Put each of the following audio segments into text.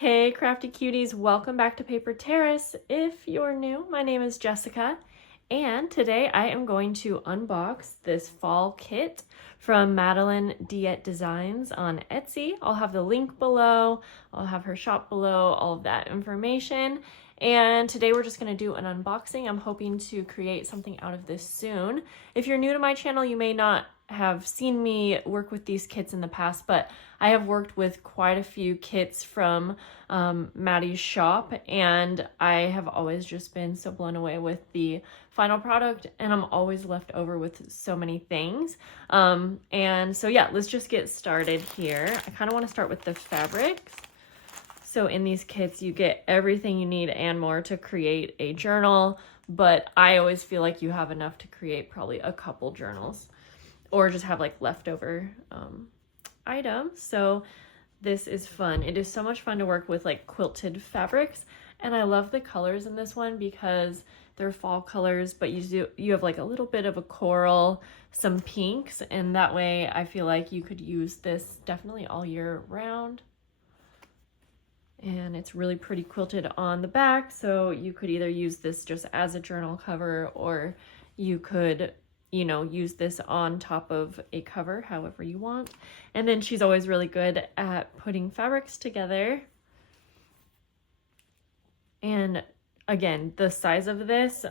Hey crafty cuties, welcome back to Paper Terrace. If you're new, my name is Jessica, and today I am going to unbox this fall kit from Madeleine DeEtte Designs on Etsy. I'll have the link below, I'll have her shop below, all of that information. And today we're just going to do an unboxing. I'm hoping to create something out of this soon. If you're new to my channel, you may not have seen me work with these kits in the past, but I have worked with quite a few kits from Maddie's shop, and I have always just been so blown away with the final product, and I'm always left over with so many things. And so yeah, let's just get started here. I kind of want to start with the fabrics. So in these kits, you get everything you need and more to create a journal, but I always feel like you have enough to create probably a couple journals, or just have like leftover items. So this is fun. It is so much fun to work with like quilted fabrics, and I love the colors in this one because they're fall colors, but you have like a little bit of a coral, some pinks, and that way I feel like you could use this definitely all year round. And it's really pretty quilted on the back, so you could either use this just as a journal cover, or you could, you know, use this on top of a cover, however you want. And then she's always really good at putting fabrics together. And again, the size of this,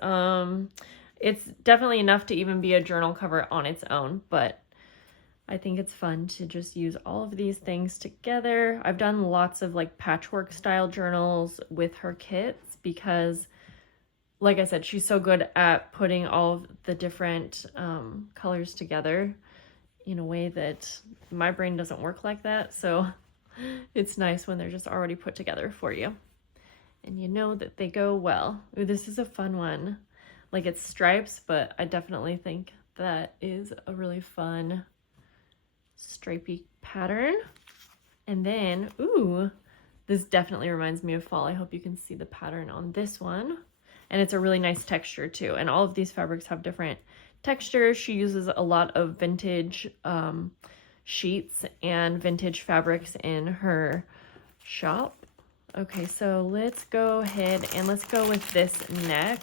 it's definitely enough to even be a journal cover on its own, but I think it's fun to just use all of these things together. I've done lots of like patchwork style journals with her kits because, like I said, she's so good at putting all of the different colors together in a way that my brain doesn't work like that. So it's nice when they're just already put together for you, and you know that they go well. Ooh, this is a fun one. Like, it's stripes, but I definitely think that is a really fun stripy pattern. And then, ooh, this definitely reminds me of fall. I hope you can see the pattern on this one. And it's a really nice texture too. And all of these fabrics have different textures. She uses a lot of vintage sheets and vintage fabrics in her shop. Okay, so let's go ahead and let's go with this neck.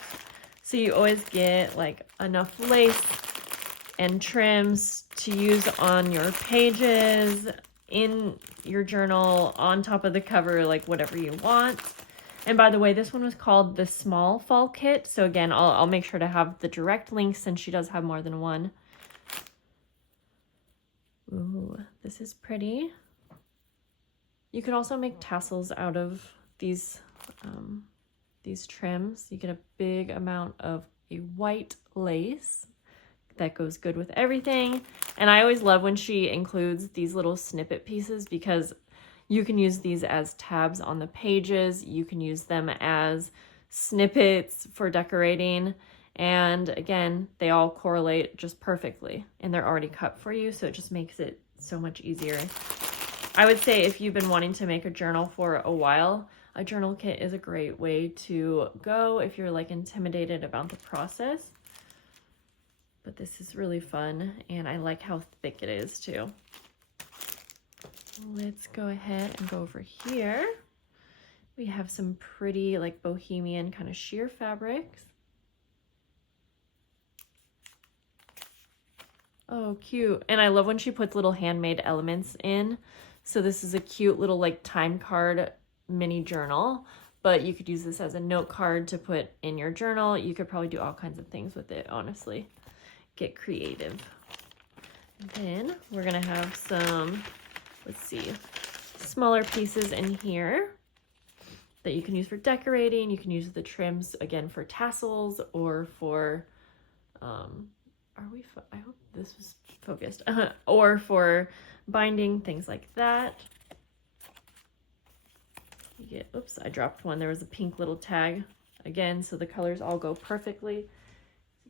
So you always get like enough lace and trims to use on your pages, in your journal, on top of the cover, like whatever you want. And by the way, this one was called the Small Fall Kit. So again, I'll make sure to have the direct links since she does have more than one. Ooh, this is pretty. You could also make tassels out of these trims. You get a big amount of a white lace that goes good with everything. And I always love when she includes these little snippet pieces because you can use these as tabs on the pages. You can use them as snippets for decorating. And again, they all correlate just perfectly, and they're already cut for you, so it just makes it so much easier. I would say if you've been wanting to make a journal for a while, a journal kit is a great way to go if you're like intimidated about the process. But this is really fun, and I like how thick it is too. Let's go ahead and go over here. We have some pretty like bohemian kind of sheer fabrics. Oh, cute. And I love when she puts little handmade elements in. So this is a cute little like time card mini journal, but you could use this as a note card to put in your journal. You could probably do all kinds of things with it, honestly. Get creative. And then we're gonna have some, let's see, smaller pieces in here that you can use for decorating. You can use the trims again for tassels or for I hope this was focused or for binding, things like that. You get, oops, I dropped one. There was a pink little tag again, so the colors all go perfectly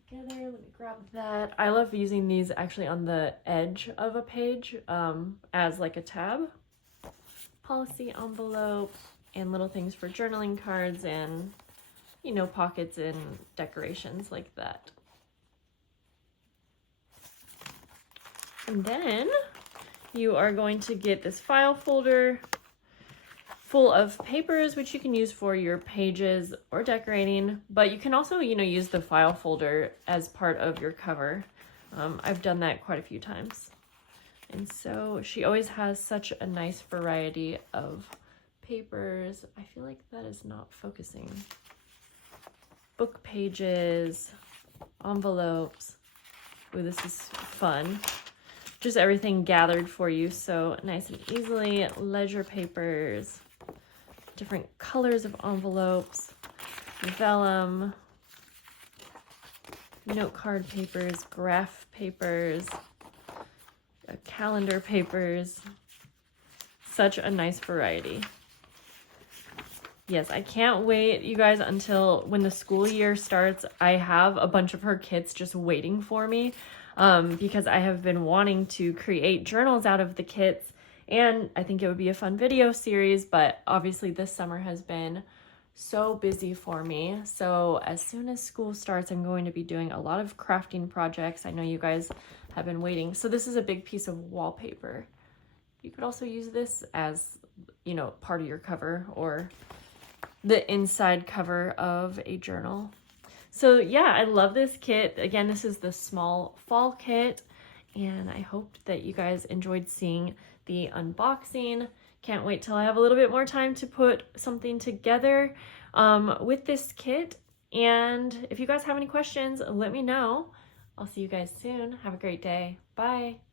together. Let me grab that. I love using these actually on the edge of a page as like a tab. Policy envelope and little things for journaling cards and, you know, pockets and decorations like that. And then you are going to get this file folder full of papers, which you can use for your pages or decorating, but you can also, use the file folder as part of your cover. I've done that quite a few times. And so she always has such a nice variety of papers. I feel like that is not focusing. Book pages, envelopes. Ooh, this is fun. Just everything gathered for you so nice and easily. Ledger papers, different colors of envelopes, vellum, note card papers, graph papers, calendar papers. Such a nice variety. Yes, I can't wait, you guys, until when the school year starts. I have a bunch of her kits just waiting for me because I have been wanting to create journals out of the kits, and I think it would be a fun video series, but obviously this summer has been so busy for me. So as soon as school starts, I'm going to be doing a lot of crafting projects. I know you guys have been waiting. So this is a big piece of wallpaper. You could also use this as, part of your cover or the inside cover of a journal. So yeah, I love this kit. Again, this is the small fall kit, and I hope that you guys enjoyed seeing the unboxing. Can't wait till I have a little bit more time to put something together with this kit. And if you guys have any questions, let me know. I'll see you guys soon. Have a great day. Bye.